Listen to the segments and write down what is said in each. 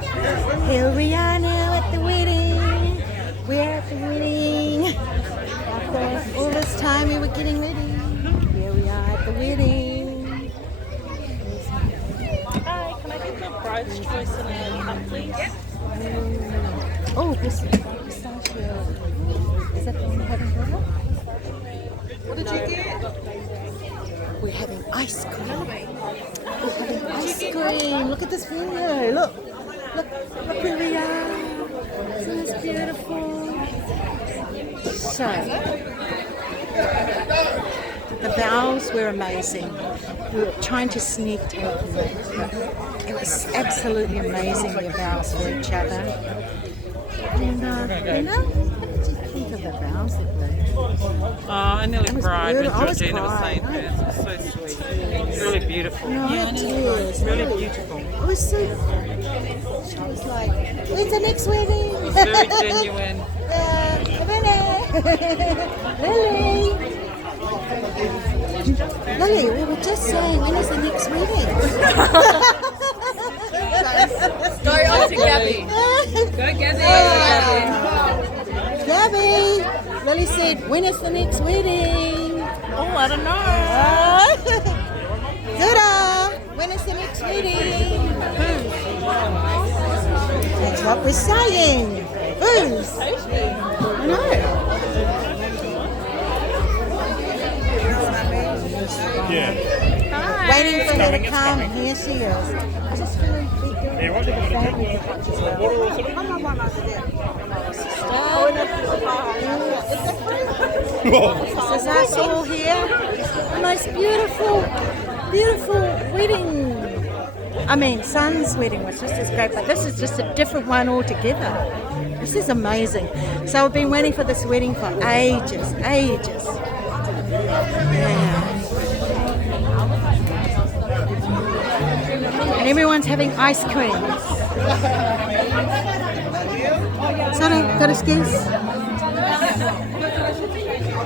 Here we are now at the wedding. We're at the wedding. After all this time we were getting ready. Here we are at the wedding. Hi, can I get the bride's choice in a cup, please? Oh, this pistachio. Is that the one we're having here? What did you get? We're having ice cream. We're having ice cream. Look at this video. Look where we are. Isn't this beautiful? So, the vows were amazing. We were trying to sneak take them. It was absolutely amazing, the vows for each other. And, what did you think of the vows that they? Oh, I nearly cried when I was Georgina was saying crying. that. It was so sweet. It's really beautiful. No, I had tears. Really beautiful. It was so. She was like, "When's the next wedding?" It was very genuine. Lily, we were just saying, when is the next wedding? Go on to Gabby. Go Gabby. Gabby, Lily said, when is the next wedding? Oh, I don't know. Good. When is the next wedding? That's what we're saying. Whose? I know. Yeah. Waiting for her to It's come. coming. Here she is. Just going to be doing Yeah, what are you going to do? Water or something? This is us all here. The most beautiful wedding. I mean, Son's wedding was just as great, but this is just a different one altogether. This is amazing. So we've been waiting for this wedding for ages. Yeah. And everyone's having ice cream. Sorry, got excuse.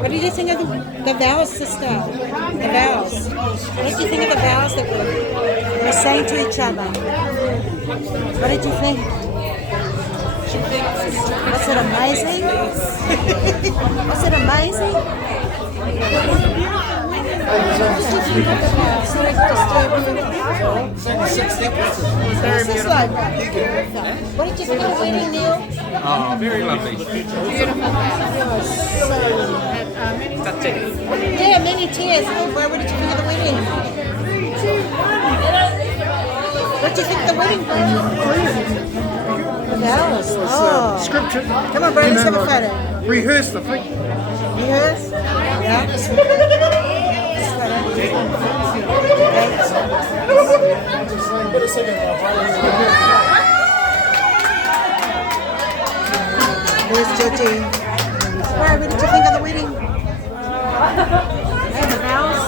What did you think of the vows, sister? The vows. What did you think of the vows that we were saying to each other? What did you think? Was it amazing? Was it amazing? Sorry to disturb you. What's this like? What did you think of the wedding, Neil? Oh, very lovely. Touching. Yeah, many tears. Oh, what did you think of the wedding? What did you think of the wedding? The vows. Oh. Scripture. Come on, bro, let's have a photo. Rehearse the thing. Yours? Yeah. There's Georgie. What did you think of the wedding? And the vows?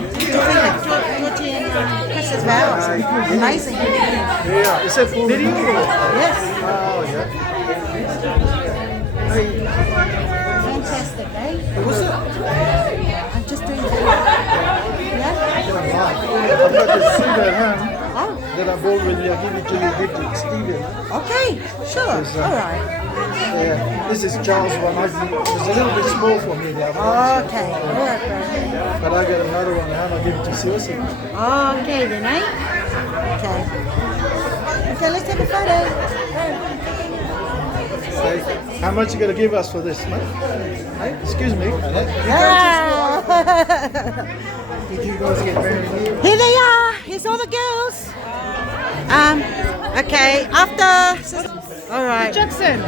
What did you think of Georgie and Chris's vows? Amazing. Yeah. Is that video? Yes. Oh, yeah. Fantastic, eh? What's it? I'm just doing video. Yeah? I've got this single at home Oh, that I bought when I give it to you, Stephen. okay. Sure. All right. Yeah. This is Charles' one. It was a little bit small for me the other one. Okay. All right, bro. But I got another one at home. I'll give it to Susie. Okay then, eh? Okay. Okay, let's take a photo. Say, how much you going to give us for this, mate? Hey, excuse me. Yeah. Did you guys get married here? Here they are. Here's all the girls. Okay, after. All right. Jackson.